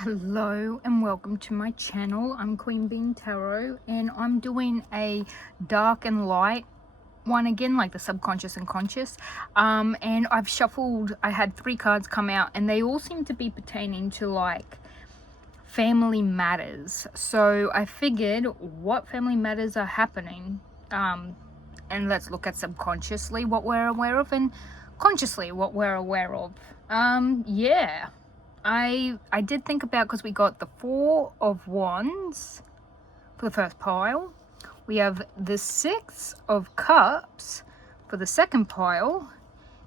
Hello and welcome to my channel. I'm Queen Bean Tarot and I'm doing a dark and light one again, like the subconscious and conscious. And I've shuffled, I had 3 cards come out and they all seem to be pertaining to like family matters. So I figured what family matters are happening, and let's look at subconsciously what we're aware of and consciously what we're aware of. Yeah. I did think about, because we got the 4 of Wands for the first pile. We have the 6 of Cups for the second pile.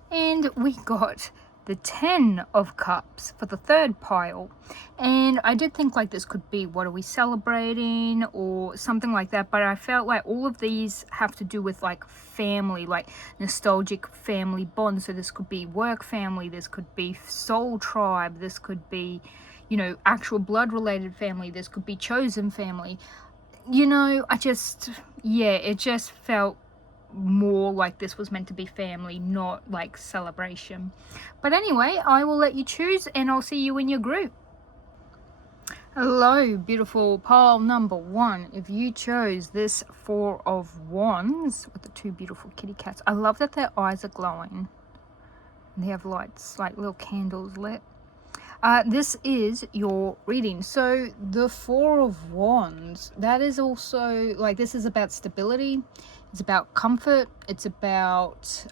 And we got the 10 of Cups for the third pile. And I did think like this could be, what are we celebrating or something like that, but I felt like all of these have to do with like family, like nostalgic family bonds. So this could be work family, this could be soul tribe, this could be, you know, actual blood related family, this could be chosen family. You know, it just felt more like this was meant to be family, not like celebration. But anyway, I will let you choose and I'll see you in your group. Hello, beautiful pile number 1. If you chose this 4 of Wands with the 2 beautiful kitty cats, I love that their eyes are glowing. They have lights, like little candles lit. This is your reading. So the 4 of Wands, that is also like, this is about stability, it's about comfort, it's about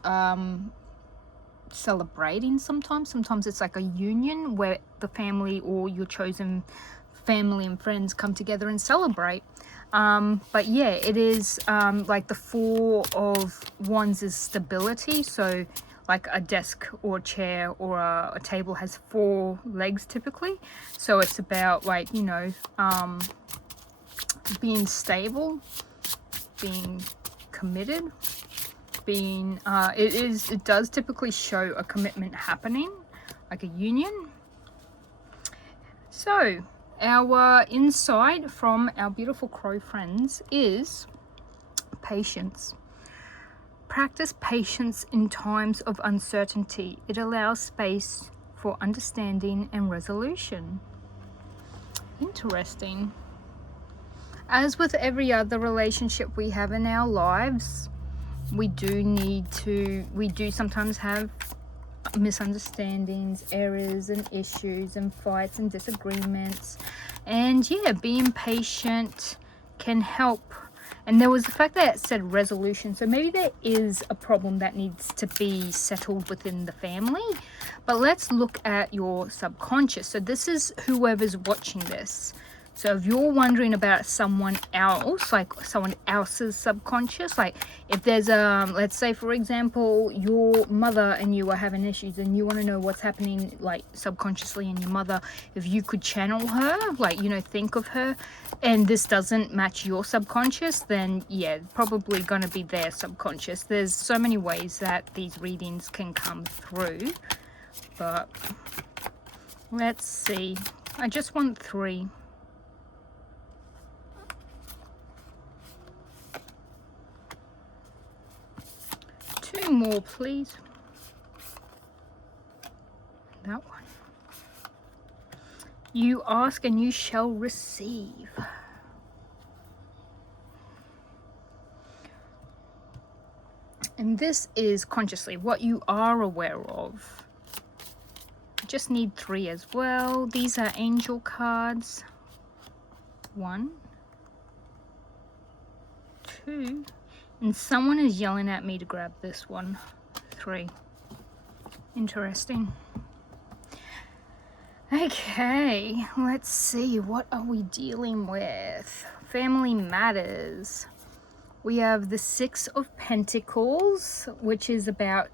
celebrating. Sometimes it's like a union where the family or your chosen family and friends come together and celebrate. But yeah, it is like the 4 of Wands is stability. So like a desk or a chair or a table has 4 legs typically. So it's about like, you know, being stable, being committed, being it does typically show a commitment happening, like a union. So our insight from our beautiful crow friends is patience. Practice patience in times of uncertainty. It allows space for understanding and resolution. Interesting. As with every other relationship we have in our lives, we do sometimes have misunderstandings, errors and issues and fights and disagreements. And yeah, being patient can help. And there was the fact that it said resolution, so maybe there is a problem that needs to be settled within the family. But let's look at your subconscious. So this is whoever's watching this. So if you're wondering about someone else, like someone else's subconscious, like if there's let's say for example your mother and you are having issues and you want to know what's happening like subconsciously in your mother, if you could channel her, like, you know, think of her, and this doesn't match your subconscious, then yeah, probably gonna be their subconscious. There's so many ways that these readings can come through, but let's see. I just want 3. 2 more, please. That one. You ask and you shall receive. And this is consciously what you are aware of. Just need 3 as well. These are angel cards. 1, 2, and someone is yelling at me to grab this one. 3. Interesting. Okay, let's see. What are we dealing with? Family matters. We have the 6 of Pentacles, which is about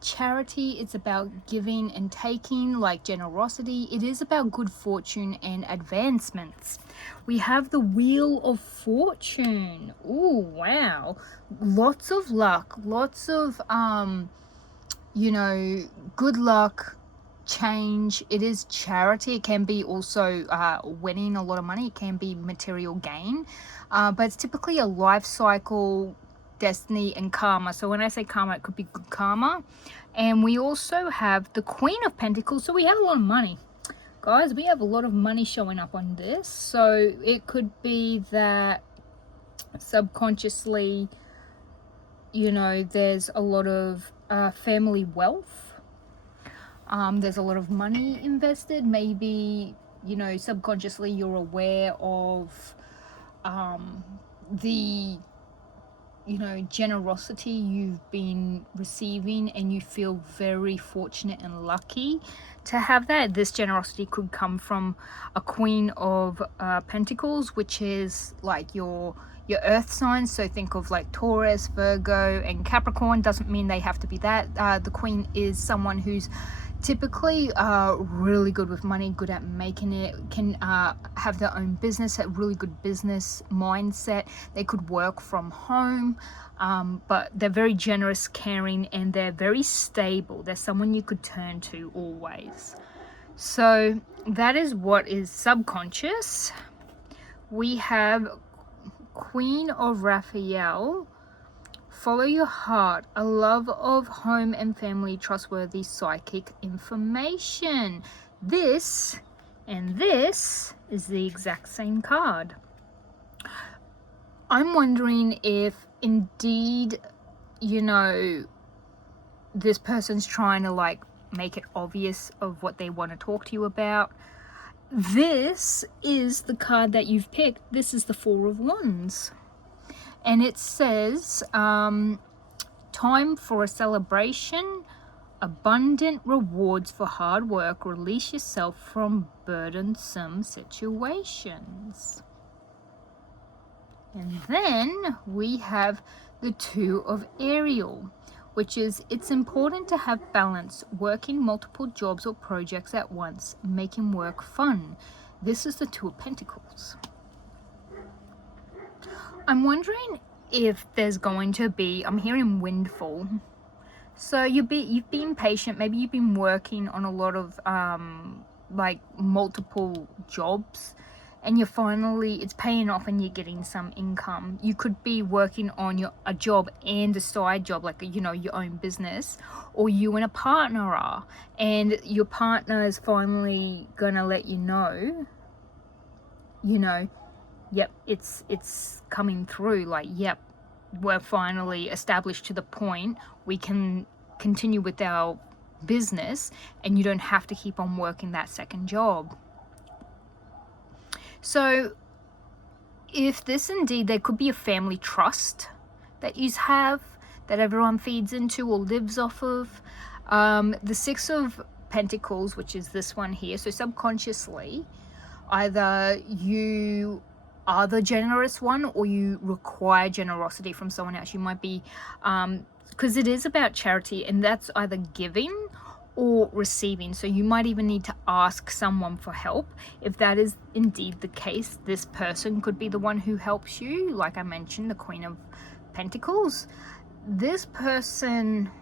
charity. It's about giving and taking, like generosity. It is about good fortune and advancements. We have the Wheel of Fortune. Oh, wow. Lots of luck. Lots of, you know, good luck, change. It is charity. It can be also winning a lot of money. It can be material gain, but it's typically a life cycle, destiny and karma. So when I say karma, it could be good karma. And we also have the Queen of Pentacles, so we have a lot of money. Guys, we have a lot of money showing up on this. So it could be that subconsciously, you know, there's a lot of family wealth. There's a lot of money invested. Maybe, you know, subconsciously you're aware of the, you know, generosity you've been receiving, and you feel very fortunate and lucky to have that. This generosity could come from a Queen of Pentacles, which is like your earth signs. So think of like Taurus, Virgo and Capricorn. Doesn't mean they have to be that. The Queen is someone who's typically really good with money, good at making it, can have their own business, have really good business mindset. They could work from home, but they're very generous, caring, and they're very stable. They're someone you could turn to always. So that is what is subconscious. We have Queen of Raphael. Follow your heart, a love of home and family, trustworthy psychic information. This and this is the exact same card. I'm wondering if indeed, you know, this person's trying to like make it obvious of what they want to talk to you about. This is the card that you've picked. This is the Four of Wands. And it says, time for a celebration, abundant rewards for hard work, release yourself from burdensome situations. And then we have the Two of Ariel, which is, it's important to have balance, working multiple jobs or projects at once, making work fun. This is the Two of Pentacles. I'm wondering if there's going to be, I'm hearing windfall. So you've been patient. Maybe you've been working on a lot of like multiple jobs, and you're finally, it's paying off and you're getting some income. You could be working on a job and a side job, like, you know, your own business, or you and a partner are, and your partner is finally gonna let you know, yep, it's coming through, like, yep, we're finally established to the point we can continue with our business and you don't have to keep on working that second job. So if this indeed, there could be a family trust that you have, that everyone feeds into or lives off of. The Six of Pentacles, which is this one here, so subconsciously either you are the generous one or you require generosity from someone else. You might be, because it is about charity, and that's either giving or receiving. So you might even need to ask someone for help. If that is indeed the case, this person could be the one who helps you. Like I mentioned, the Queen of Pentacles. This person,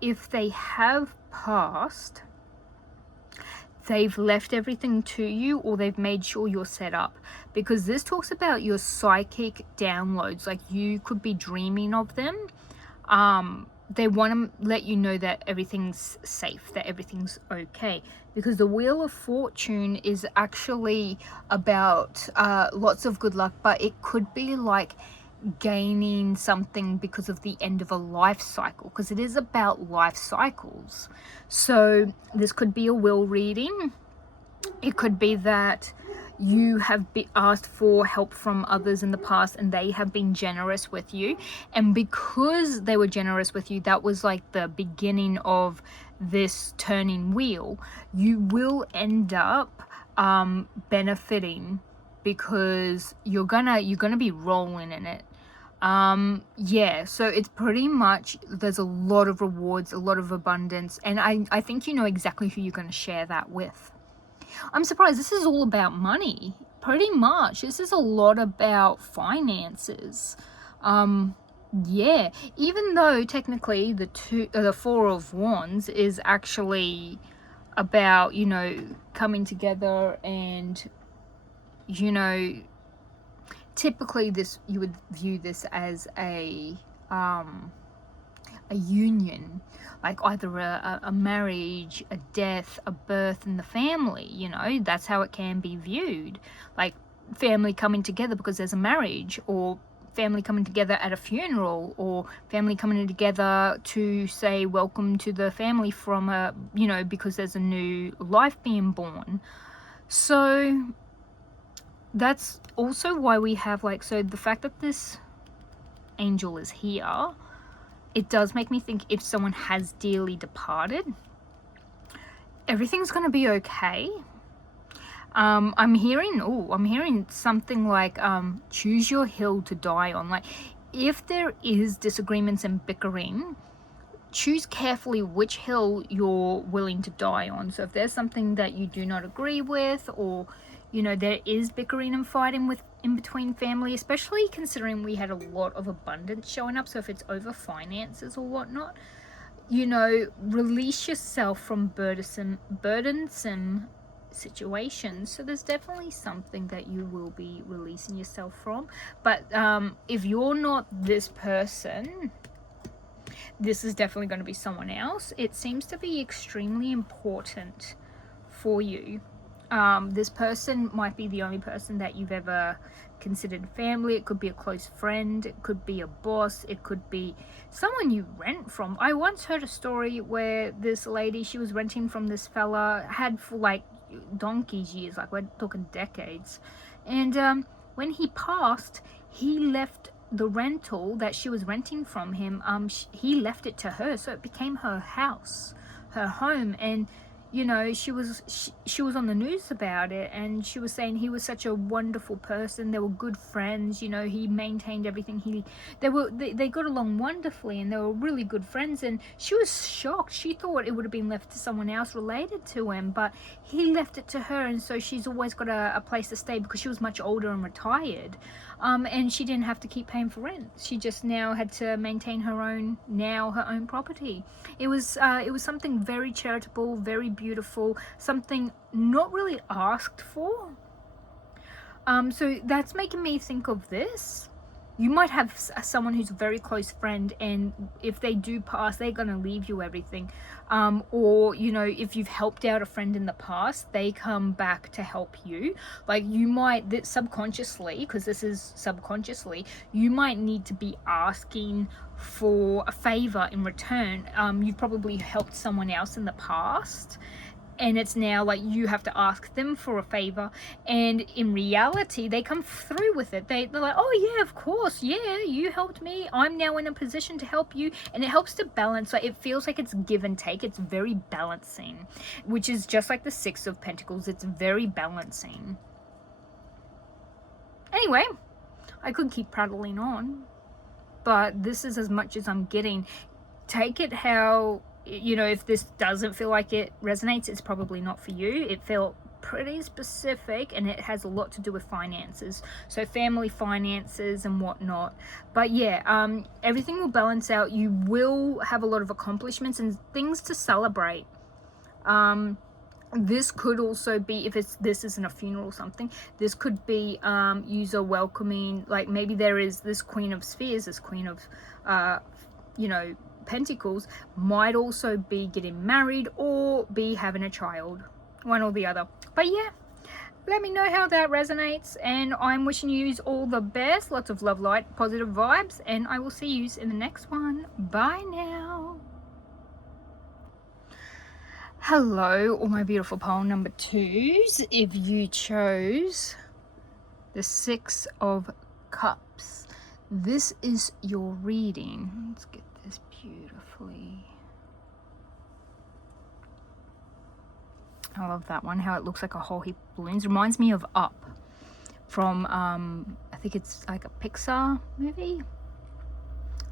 if they have passed, they've left everything to you, or they've made sure you're set up, because this talks about your psychic downloads. Like, you could be dreaming of them. They want to let you know that everything's safe, that everything's okay, because the Wheel of Fortune is actually about lots of good luck, but it could be like gaining something because of the end of a life cycle, because it is about life cycles. So this could be a will reading. It could be that you have been asked for help from others in the past and they have been generous with you, and because they were generous with you, that was like the beginning of this turning wheel. You will end up benefiting, because you're gonna be rolling in it. Yeah, so it's pretty much, there's a lot of rewards, a lot of abundance, and I think you know exactly who you're going to share that with. I'm surprised. This is all about money, pretty much. This is a lot about finances. Yeah, even though technically the Four of Wands is actually about, you know, coming together, and, you know, typically this, you would view this as a a union, like either a marriage, a death, a birth in the family. You know, that's how it can be viewed, like family coming together because there's a marriage, or family coming together at a funeral, or family coming together to say welcome to the family from a, you know, because there's a new life being born. So that's also why we have, like, so the fact that this angel is here, it does make me think if someone has dearly departed, everything's going to be okay. I'm hearing something like choose your hill to die on. Like, if there is disagreements and bickering, choose carefully which hill you're willing to die on. So if there's something that you do not agree with, or you know, there is bickering and fighting with in between family, especially considering we had a lot of abundance showing up. So if it's over finances or whatnot, you know, release yourself from burdensome situations. So there's definitely something that you will be releasing yourself from. But if you're not this person, this is definitely going to be someone else. It seems to be extremely important for you. This person might be the only person that you've ever considered family. It could be a close friend, it could be a boss, it could be someone you rent from. I once heard a story where this lady, she was renting from this fella, had for like donkey's years, like we're talking decades, and when he passed, he left the rental that she was renting from him, he left it to her, so it became her house, her home. And you know, she was on the news about it, and she was saying he was such a wonderful person. They were good friends, you know, he maintained everything. They got along wonderfully, and they were really good friends. And she was shocked. She thought it would have been left to someone else related to him, but he left it to her, and so she's always got a place to stay because she was much older and retired. And she didn't have to keep paying for rent. She just now had to maintain her own property. It was something very charitable, very beautiful, something not really asked for. So that's making me think of this. You might have someone who's a very close friend, and if they do pass, they're going to leave you everything. Or, you know, if you've helped out a friend in the past, they come back to help you. Like, you might, subconsciously, because this is subconsciously, you might need to be asking for a favor in return. You've probably helped someone else in the past, and it's now like you have to ask them for a favor, and in reality they come through with it. They're like, oh yeah, of course, yeah, you helped me, I'm now in a position to help you. And it helps to balance. Like, it feels like it's give and take. It's very balancing, which is just like the Six of Pentacles. It's very balancing. Anyway, I could keep prattling on, but this is as much as I'm getting. Take it how, you know, if this doesn't feel like it resonates, it's probably not for you. It felt pretty specific, and it has a lot to do with finances, so family finances and whatnot. But yeah, everything will balance out. You will have a lot of accomplishments and things to celebrate. This could also be, if this isn't a funeral or something, this could be user welcoming, like maybe there is this Queen of Spheres, this Queen of you know, Pentacles, might also be getting married or be having a child, one or the other. But yeah, let me know how that resonates, and I'm wishing you all the best, lots of love, light, positive vibes, and I will see you in the next one. Bye now. Hello, all my beautiful pile number 2s. If you chose the Six of Cups, this is your reading. Let's get this beautifully. I love that one, how it looks like a whole heap of balloons. Reminds me of Up from I think it's like a Pixar movie.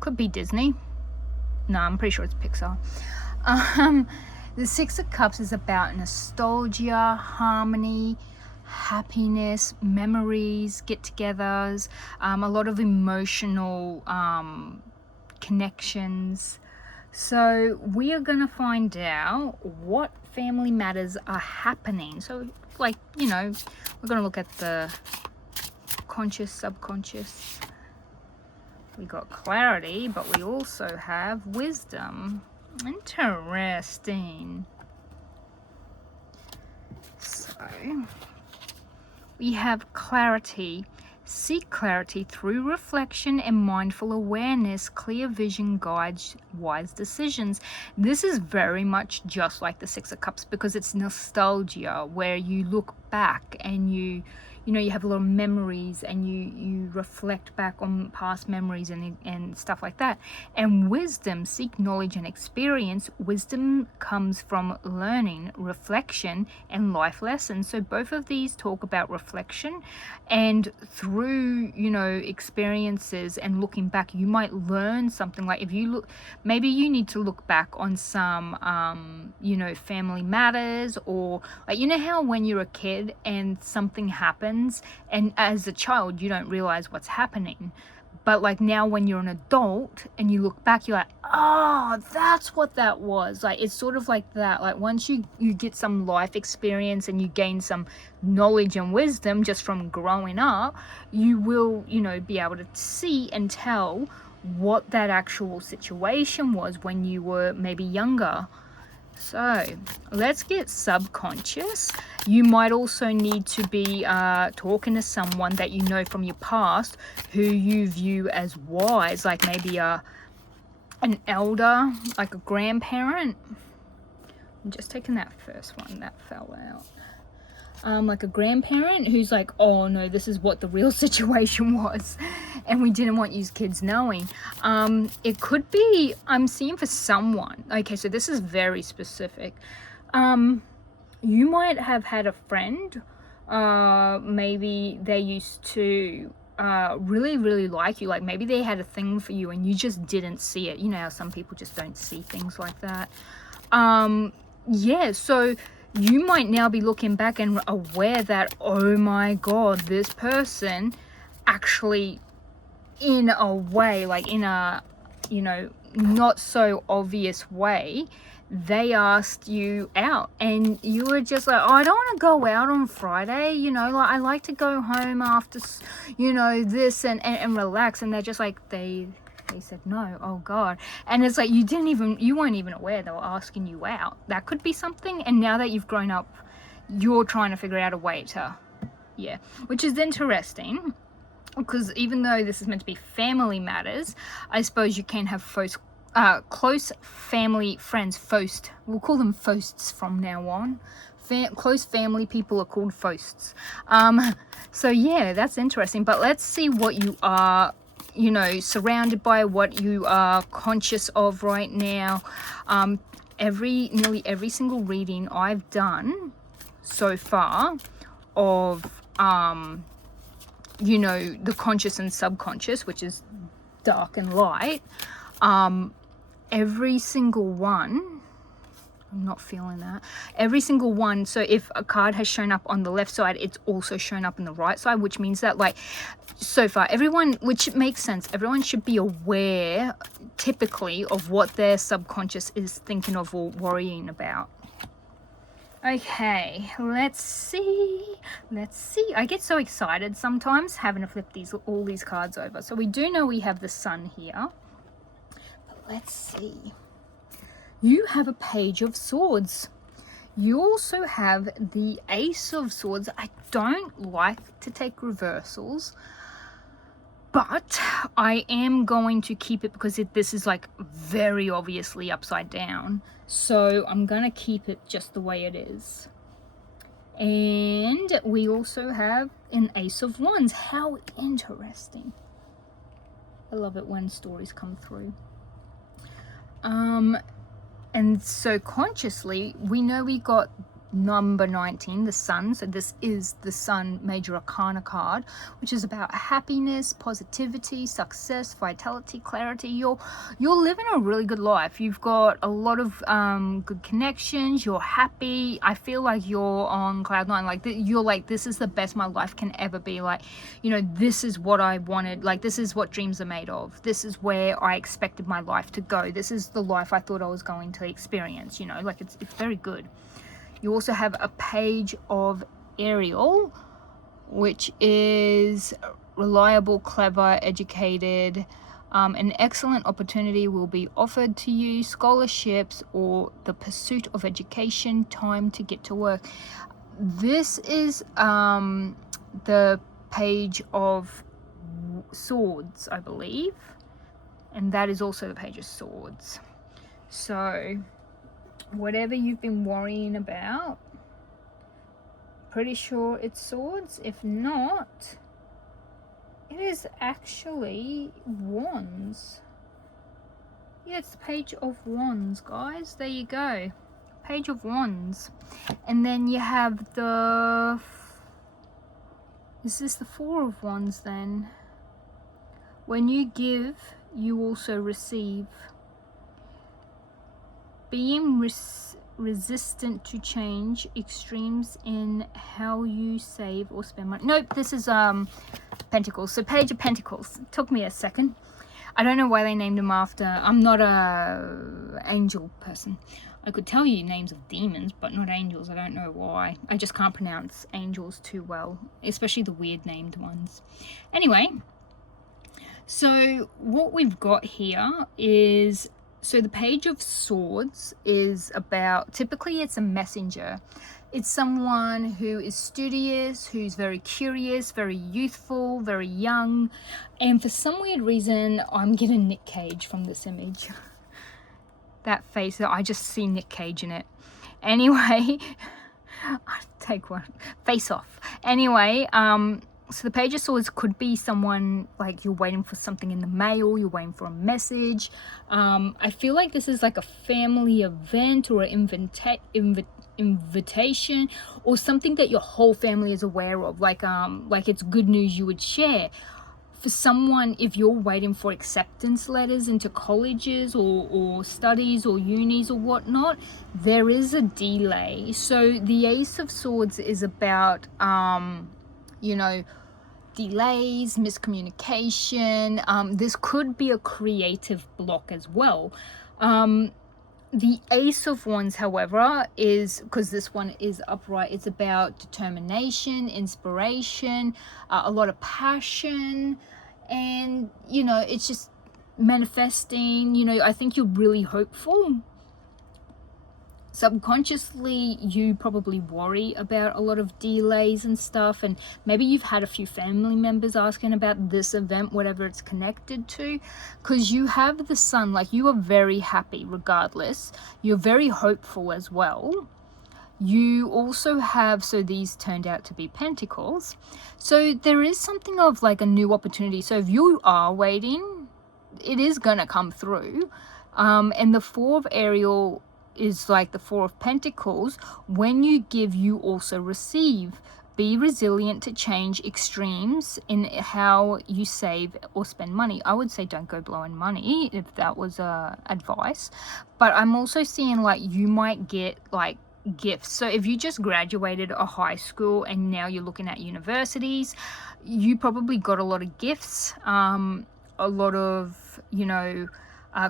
Could be Disney. No, I'm pretty sure it's Pixar. The Six of Cups is about nostalgia, harmony, happiness, memories, get-togethers, a lot of emotional connections. So we are going to find out what family matters are happening. So, like, you know, we're going to look at the conscious, subconscious. We got clarity, but we also have wisdom. Interesting. So we have clarity. Seek clarity through reflection and mindful awareness. Clear vision guides wise decisions. This is very much just like the Six of Cups, because it's nostalgia, where you look back and you have a lot of memories, and you reflect back on past memories and stuff like that. And wisdom, seek knowledge and experience. Wisdom comes from learning, reflection, and life lessons. So both of these talk about reflection, and through experiences and looking back, you might learn something. Like if you look, maybe you need to look back on some family matters, or like how when you're a kid and something happens, and as a child you don't realize what's happening, but like now when you're an adult and you look back, you're like, oh, that's what that was. Like it's sort of like that. Like once you get some life experience and you gain some knowledge and wisdom just from growing up, you will be able to see and tell what that actual situation was when you were maybe younger. So let's get subconscious. You might also need to be talking to someone that you know from your past who you view as wise, like maybe an elder, like a grandparent. I'm just taking that first one that fell out. Like a grandparent who's like, oh no, this is what the real situation was, and we didn't want you kids knowing. It could be, I'm seeing for someone, okay, so this is very specific. You might have had a friend, maybe they used to really, really like you, like maybe they had a thing for you and you just didn't see it. You know how some people just don't see things like that. Yeah, so you might now be looking back and aware that, oh my god, this person actually, in a way, like in a not so obvious way, they asked you out and you were just like, oh, I don't want to go out on Friday, like I like to go home after this and relax. And they're just like, they said no. Oh god. And it's like you weren't even aware they were asking you out. That could be something. And now that you've grown up, you're trying to figure out a way to, yeah, which is interesting, because even though this is meant to be family matters, I suppose you can have close family friends. We'll call them fosts from now on. Close family people are called fosts. So yeah, that's interesting. But let's see what you are surrounded by, what you are conscious of right now. Nearly every single reading I've done so far of the conscious and subconscious, which is dark and light, every single one, I'm not feeling that. Every single one, so if a card has shown up on the left side, it's also shown up on the right side, which means that, like, so far, everyone, which makes sense, everyone should be aware, typically, of what their subconscious is thinking of or worrying about. Okay, let's see. I get so excited sometimes having to flip all these cards over. So we do know we have the Sun here. But let's see. You have a Page of Swords. You also have the Ace of Swords. I don't like to take reversals, but I am going to keep it because this is like very obviously upside down. So I'm going to keep it just the way it is. And we also have an Ace of Wands. How interesting. I love it when stories come through. And so consciously, we know we got number 19, the Sun. So this is the Sun Major Arcana card, which is about happiness, positivity, success, vitality, clarity. You're living a really good life. You've got a lot of good connections. You're happy. I feel like you're on cloud nine. Like you're like, this is the best my life can ever be. Like, this is what I wanted. Like, this is what dreams are made of. This is where I expected my life to go. This is the life I thought I was going to experience. Like it's very good. You also have a Page of Ariel, which is reliable, clever, educated, An excellent opportunity will be offered to you, scholarships or the pursuit of education, time to get to work. This is the page of swords, I believe, and that is also the page of swords. So whatever you've been worrying about, pretty sure it's swords. If not, it is actually wands. Yeah, it's the page of wands, guys. There you go. Page of wands. And then you have the... Is this the four of wands then? When you give, you also receive. Being resistant to change, extremes in how you save or spend money. Nope, this is Pentacles. So Page of Pentacles. It took me a second. I don't know why they named them after. I'm not a angel person. I could tell you names of demons, but not angels. I don't know why. I just can't pronounce angels too well, especially the weird named ones. Anyway, so what we've got here is, so the Page of Swords is about, typically it's a messenger. It's someone who is studious, who's very curious, very youthful, very young. And for some weird reason, I'm getting Nick Cage from this image. That face, I just see Nick Cage in it. Anyway, I take one. Face Off. Anyway, so the Page of Swords could be someone like you're waiting for something in the mail, you're waiting for a message. I feel like this is like a family event or an invitation or something that your whole family is aware of, like it's good news you would share. For someone, if you're waiting for acceptance letters into colleges or studies or unis or whatnot, there is a delay. So the Ace of Swords is about you know, delays, miscommunication. This could be a creative block as well. The Ace of Wands, however, is, because this one is upright, it's about determination, inspiration, a lot of passion, and, you know, it's just manifesting. You know, I think you're really hopeful. Subconsciously, you probably worry about a lot of delays and stuff, and maybe you've had a few family members asking about this event, whatever it's connected to, because you have the Sun. Like, you are very happy regardless. You're very hopeful as well. You also have, so these turned out to be Pentacles, so there is something of like a new opportunity. So if you are waiting, it is gonna come through. And the Four of Ariel is like the Four of Pentacles. When you give, you also receive. Be resilient to change, extremes in how you save or spend money. I would say don't go blowing money if that was advice. But I'm also seeing like you might get like gifts. So if you just graduated a high school and now you're looking at universities, you probably got a lot of gifts, a lot of, you know,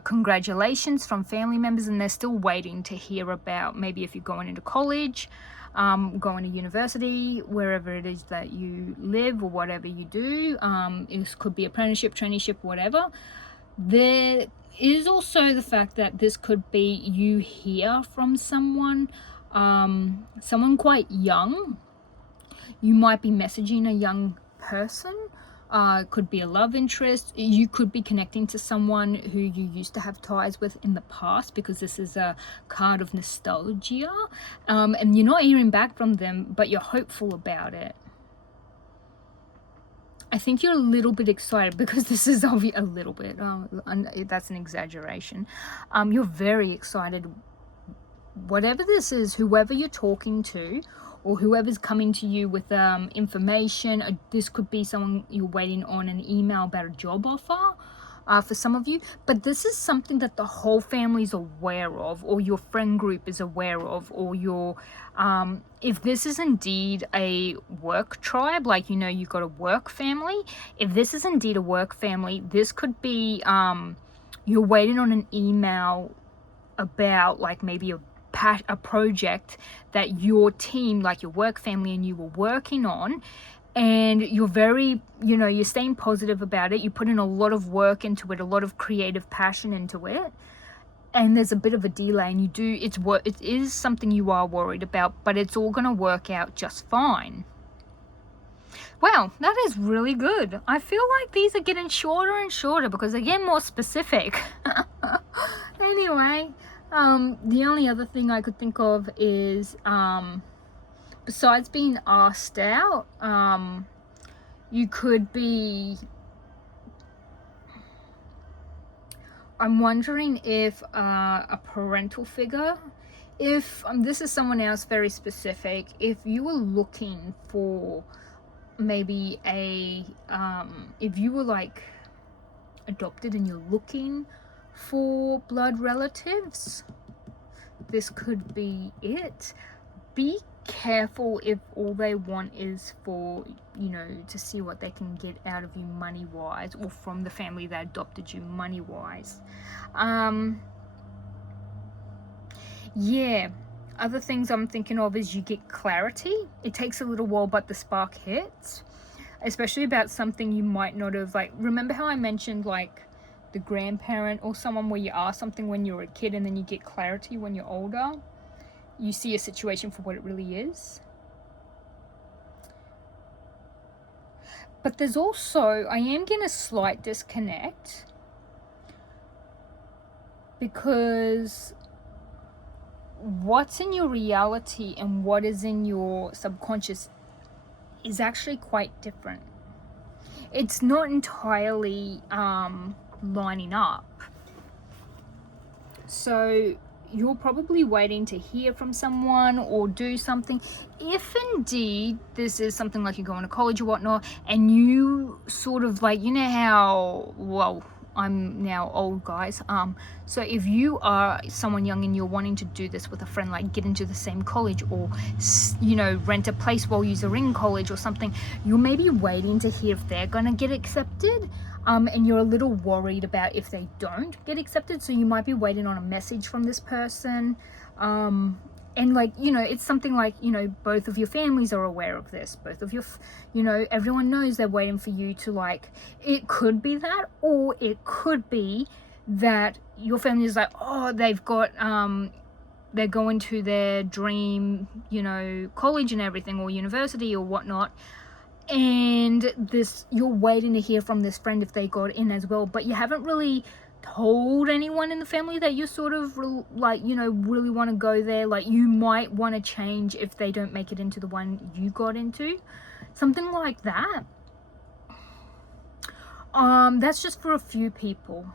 congratulations from family members, and they're still waiting to hear about maybe if you're going into college, going to university, wherever it is that you live or whatever you do. It could be apprenticeship, traineeship, whatever. There is also the fact that this could be you hear from someone, someone quite young. You might be messaging a young person. Could be a love interest. You could be connecting to someone who you used to have ties with in the past, because this is a card of nostalgia, and you're not hearing back from them, but you're hopeful about it. I think you're a little bit excited, because this is obvious. A little bit, that's an exaggeration. You're very excited. Whatever this is, whoever you're talking to, or whoever's coming to you with information. This could be someone you're waiting on an email about a job offer, for some of you. But this is something that the whole family is aware of, or your friend group is aware of, or your if this is indeed a work tribe, like, you know, you've got a work family. If this is indeed a work family, this could be you're waiting on an email about like maybe a project that your team, like your work family, and you were working on, and you're very, you know, you're staying positive about it. You put in a lot of work into it, a lot of creative passion into it, and there's a bit of a delay, and it is something you are worried about, but it's all going to work out just fine. Wow, that is really good. I feel like these are getting shorter and shorter because they're getting more specific. Anyway, the only other thing I could think of is, besides being asked out, you could be, I'm wondering if a parental figure, if this is someone else very specific, if you were looking for maybe if you were like adopted and you're looking for blood relatives, this could be it. Be careful if all they want is for, you know, to see what they can get out of you money wise, or from the family that adopted you money wise. Yeah, other things I'm thinking of is you get clarity. It takes a little while, but the spark hits, especially about something you might not have, like, remember how I mentioned like the grandparent or someone where you ask something when you're a kid and then you get clarity when you're older. You see a situation for what it really is. But there's also, I am getting a slight disconnect, because what's in your reality and what is in your subconscious is actually quite different. It's not entirely lining up. So you're probably waiting to hear from someone or do something. If indeed this is something like you're going to college or whatnot, and you sort of like, you know how, well, I'm now old, guys. So if you are someone young and you're wanting to do this with a friend, like get into the same college, or, you know, rent a place while you're in college or something, you're maybe waiting to hear if they're gonna get accepted. And you're a little worried about if they don't get accepted, so you might be waiting on a message from this person. And like, you know, it's something like, you know, both of your families are aware of this, both of your, you know, everyone knows they're waiting for you to, like, it could be that, or it could be that your family is like, oh, they've got, they're going to their dream, you know, college and everything, or university or whatnot, and this, you're waiting to hear from this friend if they got in as well, but you haven't really told anyone in the family that you sort of like, you know, really want to go there. Like, you might want to change if they don't make it into the one you got into, something like that. That's just for a few people,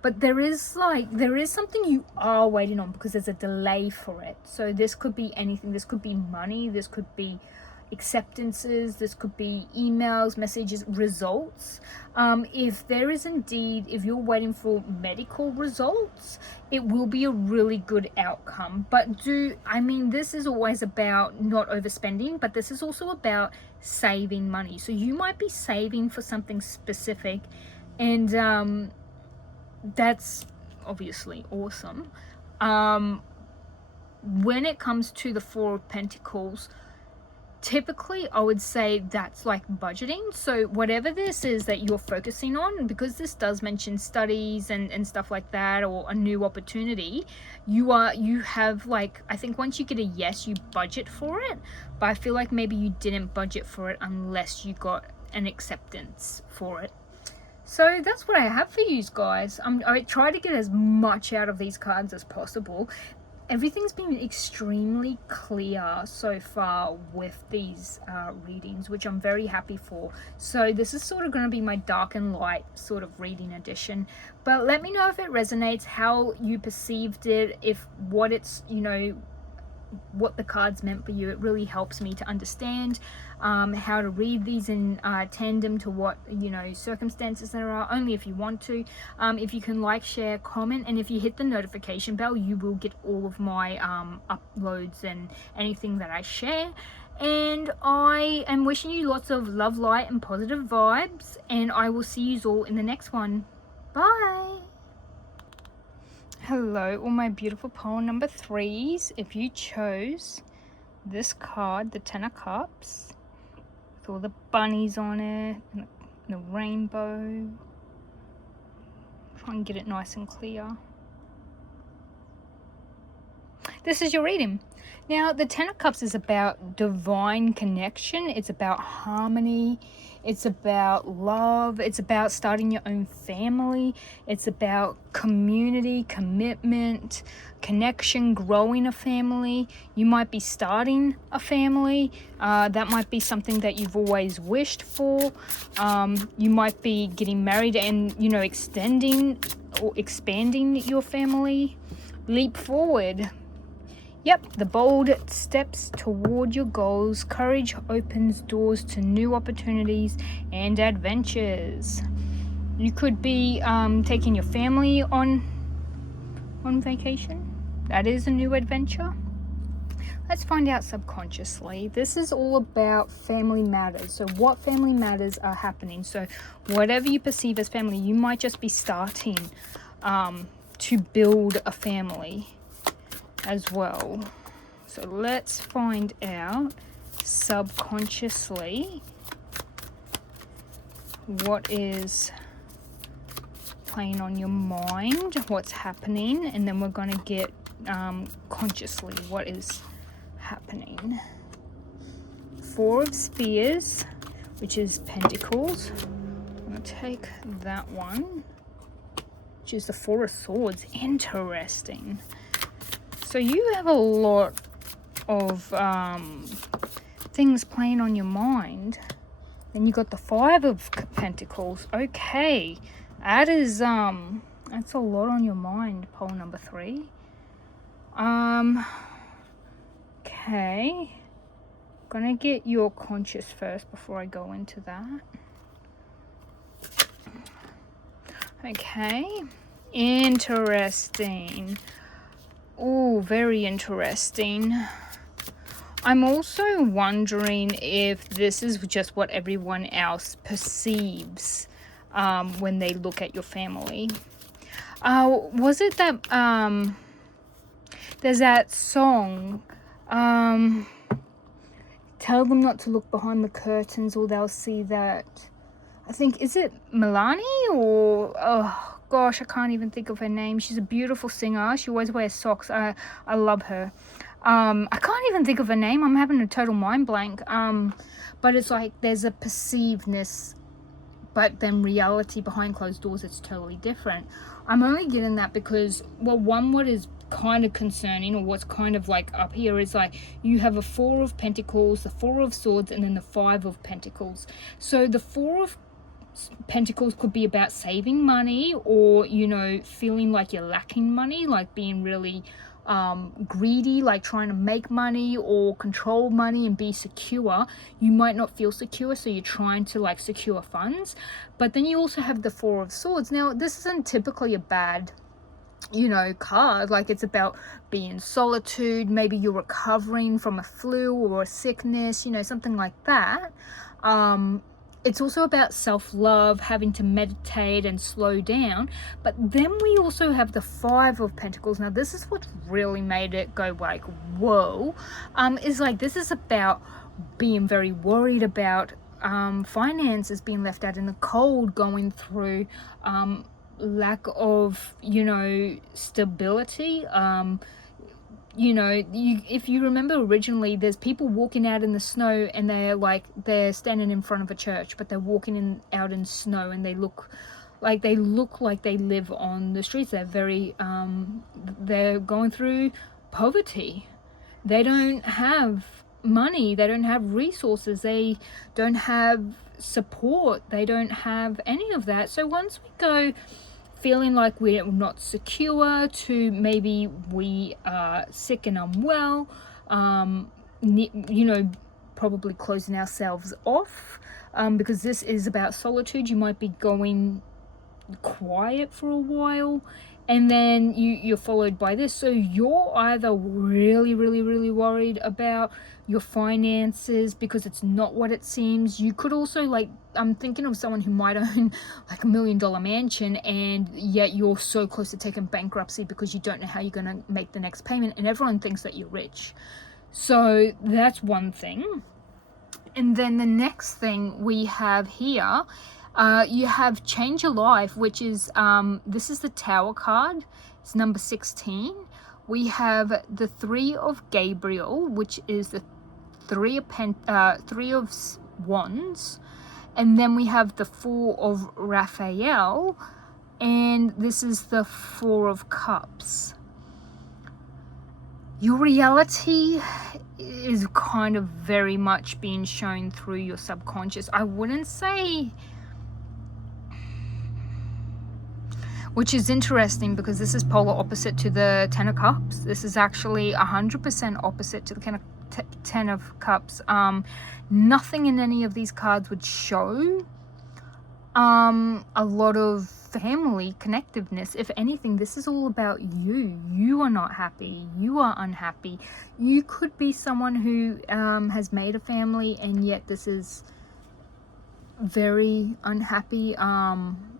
but there is something you are waiting on because there's a delay for it. So this could be anything. This could be money, this could be acceptances, this could be emails, messages, results. If there is indeed, if you're waiting for medical results, it will be a really good outcome. But I mean, this is always about not overspending, but this is also about saving money. So you might be saving for something specific, and that's obviously awesome. When it comes to the Four of Pentacles, typically I would say that's like budgeting. So whatever this is that you're focusing on, because this does mention studies and stuff like that, or a new opportunity, you have, like, I think once you get a yes, you budget for it. But I feel like maybe you didn't budget for it unless you got an acceptance for it. So that's what I have for you guys. I try to get as much out of these cards as possible. Everything's been extremely clear so far with these readings, which I'm very happy for. So this is sort of going to be my dark and light sort of reading edition. But let me know if it resonates, how you perceived it, if what it's, you know, what the cards meant for you. It really helps me to understand how to read these in tandem to what, you know, circumstances there are, only if you want to. If you can like, share, comment, and if you hit the notification bell, you will get all of my uploads and anything that I share. And I am wishing you lots of love, light, and positive vibes, and I will see you all in the next one. Bye. Hello, all my beautiful pile number 3s. If you chose this card, the Ten of Cups, all the bunnies on it and the rainbow. Try and get it nice and clear. This is your reading. Now, the Ten of Cups is about divine connection. It's about harmony. It's about love. It's about starting your own family. It's about community, commitment, connection, growing a family. You might be starting a family. That might be something that you've always wished for. You might be getting married and, you know, extending or expanding your family. Leap forward. Yep, the bold steps toward your goals. Courage opens doors to new opportunities and adventures. You could be taking your family on vacation. That is a new adventure. Let's find out subconsciously. This is all about family matters. So what family matters are happening. So whatever you perceive as family, you might just be starting to build a family as well. So let's find out subconsciously what is playing on your mind, what's happening, and then we're going to get consciously what is happening. Four of Spears, which is Pentacles. I'm going to take that one, which is the Four of Swords. Interesting. So you have a lot of things playing on your mind. Then you got the Five of Pentacles. Okay, that is that's a lot on your mind, pole number 3. Okay, gonna get your conscious first before I go into that. Okay, interesting. Oh, very interesting. I'm also wondering if this is just what everyone else perceives when they look at your family. Was it that there's that song, tell them not to look behind the curtains or they'll see that, I think, is it Milani or, oh gosh, I can't even think of her name. She's a beautiful singer. She always wears socks. I love her. I can't even think of her name. I'm having a total mind blank. But it's like there's a perceivedness, but then reality behind closed doors, it's totally different. I'm only getting that because, well, one, what is kind of concerning, or what's kind of like up here, is like you have a Four of Pentacles, the Four of Swords, and then the Five of Pentacles. So the Four of Pentacles could be about saving money, or, you know, feeling like you're lacking money, like being really greedy, like trying to make money or control money and be secure. You might not feel secure, so you're trying to like secure funds. But then you also have the Four of Swords. Now, this isn't typically a bad, you know, card. Like, it's about being in solitude. Maybe you're recovering from a flu or a sickness, you know, something like that. It's also about self-love, having to meditate and slow down. But then we also have the Five of Pentacles. Now, this is what really made it go like, whoa. Is like, this is about being very worried about finances being left out in the cold, going through lack of, you know, stability. You know, if you remember originally, there's people walking out in the snow and they're standing in front of a church, but they're walking out in snow and they look like they live on the streets. They're very they're going through poverty. They don't have money, they don't have resources, they don't have support, they don't have any of that. So once we go feeling like we're not secure to maybe we are sick and unwell, you know, probably closing ourselves off, because this is about solitude. You might be going quiet for a while, and then you're followed by this. So you're either really worried about your finances because it's not what it seems. You could also, like, I'm thinking of someone who might own like $1 million mansion, and yet you're so close to taking bankruptcy because you don't know how you're going to make the next payment, and everyone thinks that you're rich. So that's one thing. And then the next thing we have here, you have Change Your Life, which is, this is the Tower card. It's number 16. We have the Three of Gabriel, which is the Three of Wands. And then we have the Four of Raphael. And this is the Four of Cups. Your reality is kind of very much being shown through your subconscious. I wouldn't say, which is interesting because this is polar opposite to the Ten of Cups. This is actually 100% opposite to the Ten of Cups. Nothing in any of these cards would show a lot of family connectiveness. If anything, this is all about you. You are not happy. You are unhappy. You could be someone who has made a family, and yet this is very unhappy.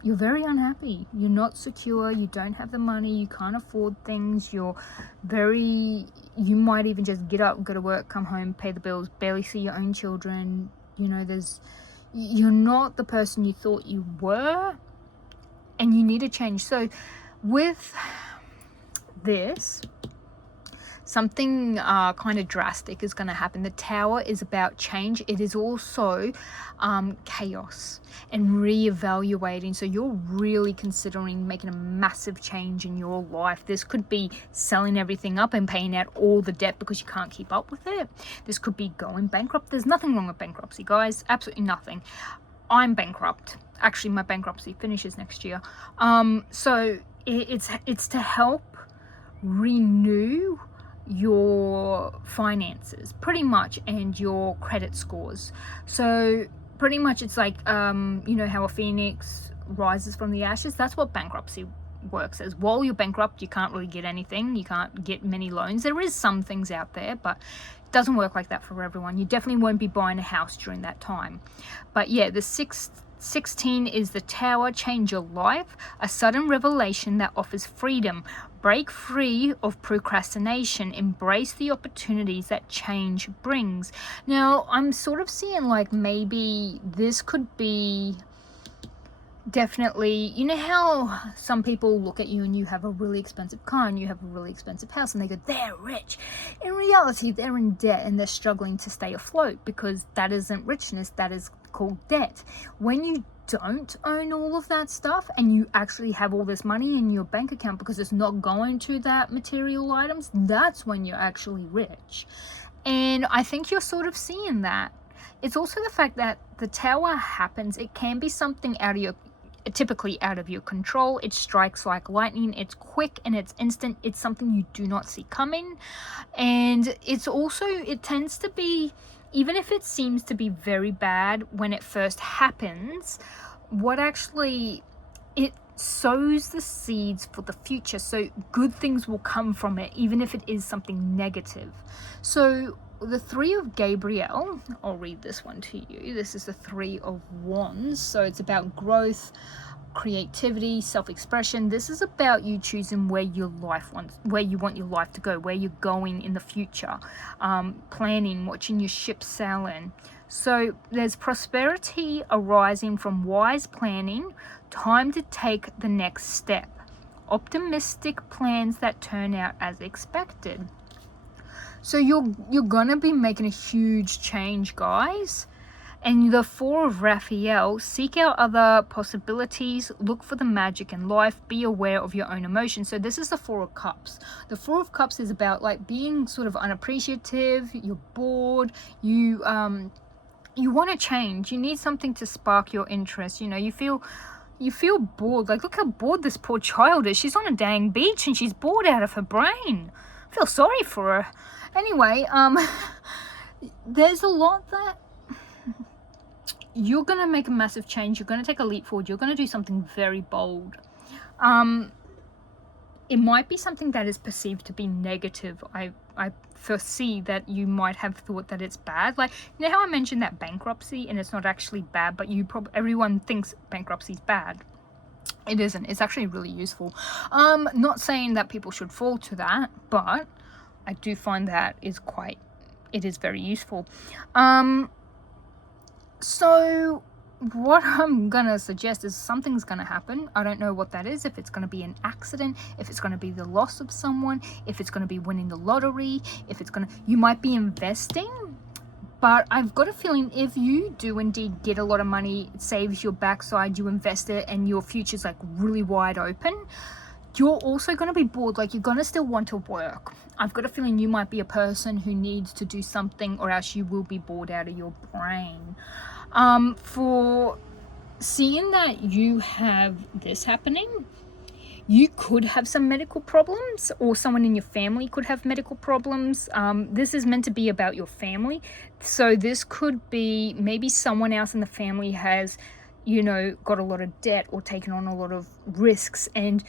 You're very unhappy. You're not secure. You don't have the money. You can't afford things. You might even just get up, go to work, come home, pay the bills, barely see your own children. You know, you're not the person you thought you were, and you need to change. So with this, something kind of drastic is going to happen. The Tower is about change. It is also chaos and reevaluating. So you're really considering making a massive change in your life. This could be selling everything up and paying out all the debt because you can't keep up with it. This could be going bankrupt. There's nothing wrong with bankruptcy, guys. Absolutely nothing. I'm bankrupt. Actually, my bankruptcy finishes next year. So it's to help renew your finances pretty much, and your credit scores. So pretty much it's like you know how a phoenix rises from the ashes. That's what bankruptcy works as. While you're bankrupt, you can't really get anything. You can't get many loans. There is some things out there, but it doesn't work like that for everyone. You definitely won't be buying a house during that time. But yeah, the 16 is the Tower. Change your life. A sudden revelation that offers freedom. Break free of procrastination. Embrace the opportunities that change brings. Now, I'm sort of seeing like maybe this could be definitely, you know how some people look at you and you have a really expensive car and you have a really expensive house and they go, they're rich. In reality, they're in debt and they're struggling to stay afloat, because that isn't richness, that is called debt. When you don't own all of that stuff and you actually have all this money in your bank account because it's not going to that material items, that's when you're actually rich. And I think you're sort of seeing that. It's also the fact that the Tower happens. It can be something typically out of your control. It strikes like lightning. It's quick and it's instant. It's something you do not see coming. And it's also, it tends to be, even if it seems to be very bad when it first happens, what actually, it sows the seeds for the future. So good things will come from it, even if it is something negative. So the Three of Gabriel, I'll read this one to you. This is the Three of Wands. So it's about growth, creativity, self-expression. This is about you choosing where you want your life to go, where you're going in the future, planning, watching your ship sailing. So there's prosperity arising from wise planning, time to take the next step, optimistic plans that turn out as expected. So you're gonna be making a huge change, guys. And the Four of Raphael, seek out other possibilities, look for the magic in life, be aware of your own emotions. So this is the Four of Cups. The Four of Cups is about like being sort of unappreciative, you're bored, you want to change, you need something to spark your interest. You know, you feel bored. Like, look how bored this poor child is. She's on a dang beach and she's bored out of her brain. I feel sorry for her. Anyway, there's a lot that you're going to make a massive change. You're going to take a leap forward. You're going to do something very bold. It might be something that is perceived to be negative. I foresee that you might have thought that it's bad. Like, you know how I mentioned that bankruptcy and it's not actually bad, but everyone thinks bankruptcy is bad. It isn't. It's actually really useful. Not saying that people should fall to that, but I do find that it is very useful. So what I'm gonna suggest is something's gonna happen. I don't know what that is, if it's gonna be an accident, if it's gonna be the loss of someone, if it's gonna be winning the lottery, if it's gonna, you might be investing. But I've got a feeling if you do indeed get a lot of money, it saves your backside, you invest it, and your future's like really wide open, you're also going to be bored. Like, you're going to still want to work. I've got a feeling you might be a person who needs to do something, or else you will be bored out of your brain. For seeing that you have this happening, you could have some medical problems, or someone in your family could have medical problems. This is meant to be about your family. So this could be maybe someone else in the family has, got a lot of debt or taken on a lot of risks, and,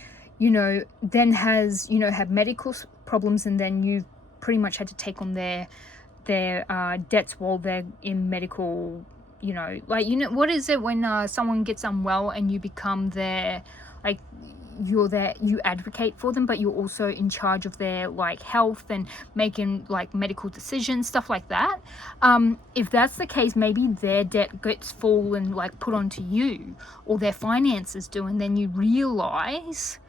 then has, had medical problems, and then you've pretty much had to take on their debts while they're in medical, what is it when someone gets unwell and you become their, like, you're there, you advocate for them, but you're also in charge of their like health and making like medical decisions, stuff like that. If that's the case, maybe their debt gets full and like put onto you, or their finances do, and then you realize,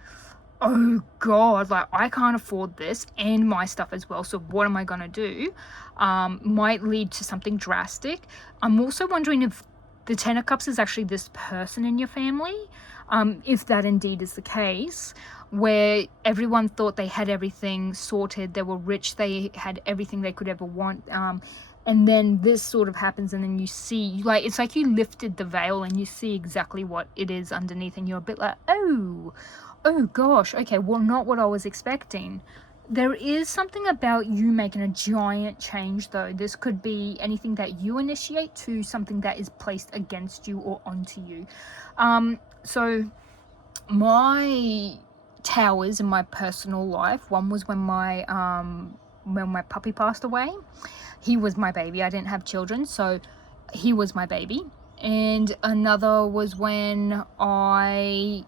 oh god, like I can't afford this and my stuff as well, so what am I gonna do? Might lead to something drastic. I'm also wondering if the Ten of Cups is actually this person in your family, if that indeed is the case, where everyone thought they had everything sorted, they were rich, they had everything they could ever want, and then this sort of happens, and then you see, like, it's like you lifted the veil and you see exactly what it is underneath, and you're a bit like, oh gosh, okay, well, not what I was expecting. There is something about you making a giant change, though. This could be anything that you initiate to something that is placed against you or onto you. So my towers in my personal life, one was when my puppy passed away. He was my baby. I didn't have children, so he was my baby. And another was when I,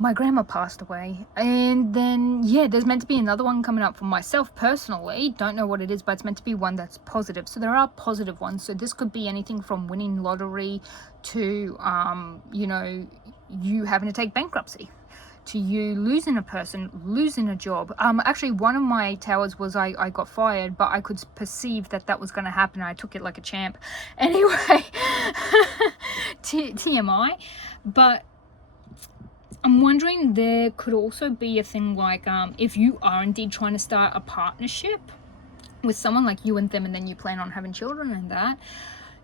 my grandma passed away. And then, yeah, there's meant to be another one coming up for myself personally. Don't know what it is, but it's meant to be one that's positive. So there are positive ones. So this could be anything from winning lottery to, you having to take bankruptcy, to you losing a person, losing a job. Actually, one of my towers was I got fired, but I could perceive that was going to happen. I took it like a champ. Anyway, TMI. But I'm wondering, there could also be a thing like, if you are indeed trying to start a partnership with someone, like you and them, and then you plan on having children and that,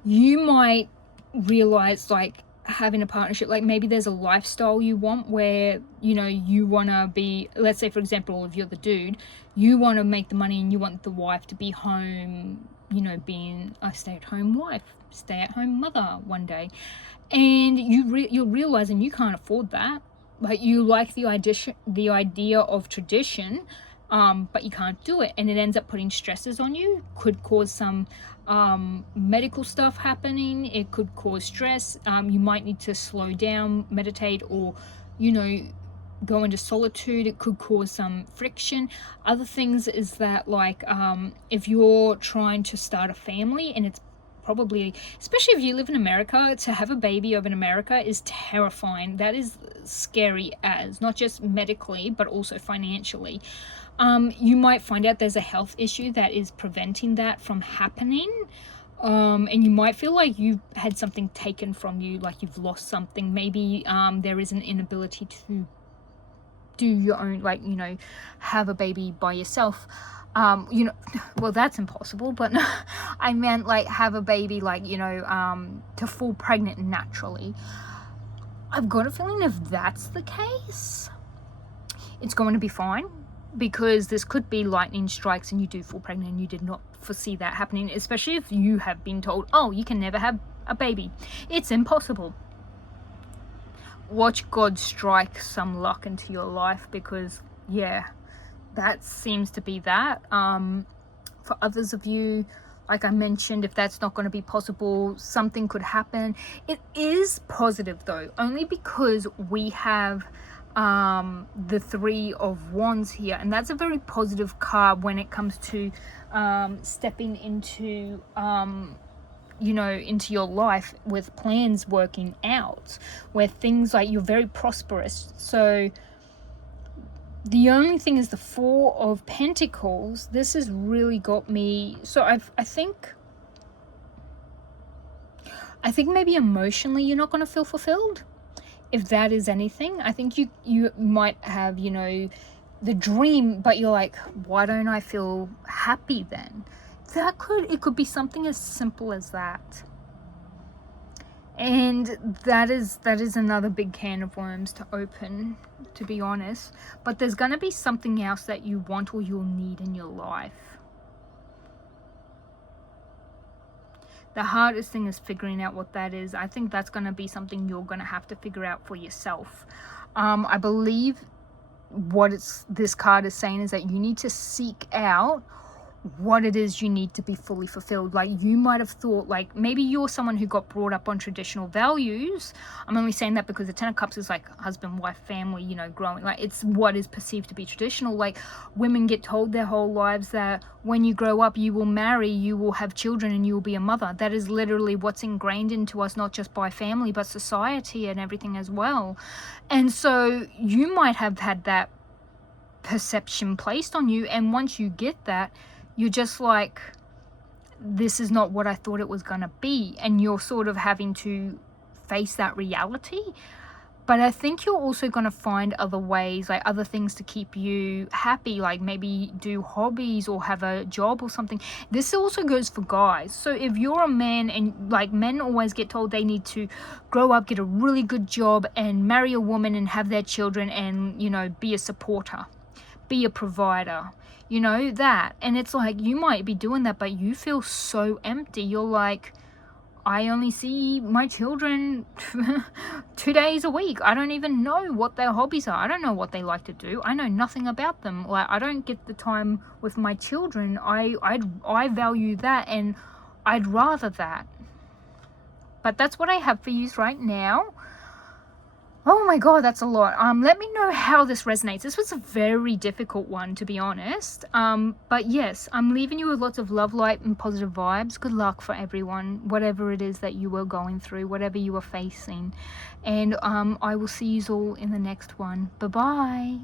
you might realize, like, having a partnership, like maybe there's a lifestyle you want where, you want to be, let's say for example, if you're the dude, you want to make the money and you want the wife to be home, being a stay-at-home wife, stay-at-home mother one day, and you're realizing you can't afford that. Like, you like the idea of tradition, but you can't do it, and it ends up putting stresses on you. Could cause some medical stuff happening. It could cause stress. You might need to slow down, meditate, or go into solitude. It could cause some friction. Other things is that, like, if you're trying to start a family, and it's probably, especially if you live in America, to have a baby over in America is terrifying. That is scary, as not just medically but also financially. You might find out there's a health issue that is preventing that from happening, and you might feel like you've had something taken from you, like you've lost something. Maybe there is an inability to do your own, like, have a baby by yourself. Well, that's impossible, but I meant like have a baby, like, to fall pregnant naturally. I've got a feeling if that's the case, it's going to be fine, because this could be lightning strikes and you do fall pregnant and you did not foresee that happening, especially if you have been told, oh, you can never have a baby. It's impossible. Watch God strike some luck into your life, because, yeah, that seems to be that. For others of you, like I mentioned, if that's not going to be possible, something could happen. It is positive though, only because we have the Three of Wands here, and that's a very positive card when it comes to stepping into into your life with plans working out, where things like you're very prosperous. So the only thing is the Four of Pentacles. This has really got me. So I think maybe emotionally you're not going to feel fulfilled. If that is anything, I think you might have, the dream, but you're like, why don't I feel happy then? It could be something as simple as that. And that is another big can of worms to open, to be honest. But there's going to be something else that you want or you'll need in your life. The hardest thing is figuring out what that is. I think that's going to be something you're going to have to figure out for yourself. I believe what this card is saying is that you need to seek out what it is you need to be fully fulfilled. Like, you might have thought, like, maybe you're someone who got brought up on traditional values. I'm only saying that because the Ten of Cups is like husband, wife, family, growing. Like, it's what is perceived to be traditional. Like, women get told their whole lives that when you grow up, you will marry, you will have children, and you will be a mother. That is literally what's ingrained into us, not just by family, but society and everything as well. And so you might have had that perception placed on you, and once you get that, you're just like, this is not what I thought it was going to be. And you're sort of having to face that reality. But I think you're also going to find other ways, like other things to keep you happy, like maybe do hobbies or have a job or something. This also goes for guys. So if you're a man, and like men always get told they need to grow up, get a really good job and marry a woman and have their children and, be a supporter, be a provider. That. And it's like, you might be doing that, but you feel so empty. You're like, I only see my children 2 days a week. I don't even know what their hobbies are. I don't know what they like to do. I know nothing about them. Like, I don't get the time with my children. I value that, and I'd rather that. But that's what I have for you right now. Oh my god, that's a lot. Let me know how this resonates. This was a very difficult one, to be honest. But yes, I'm leaving you with lots of love, light, and positive vibes. Good luck for everyone, whatever it is that you were going through, whatever you were facing. And I will see you all in the next one. Bye-bye.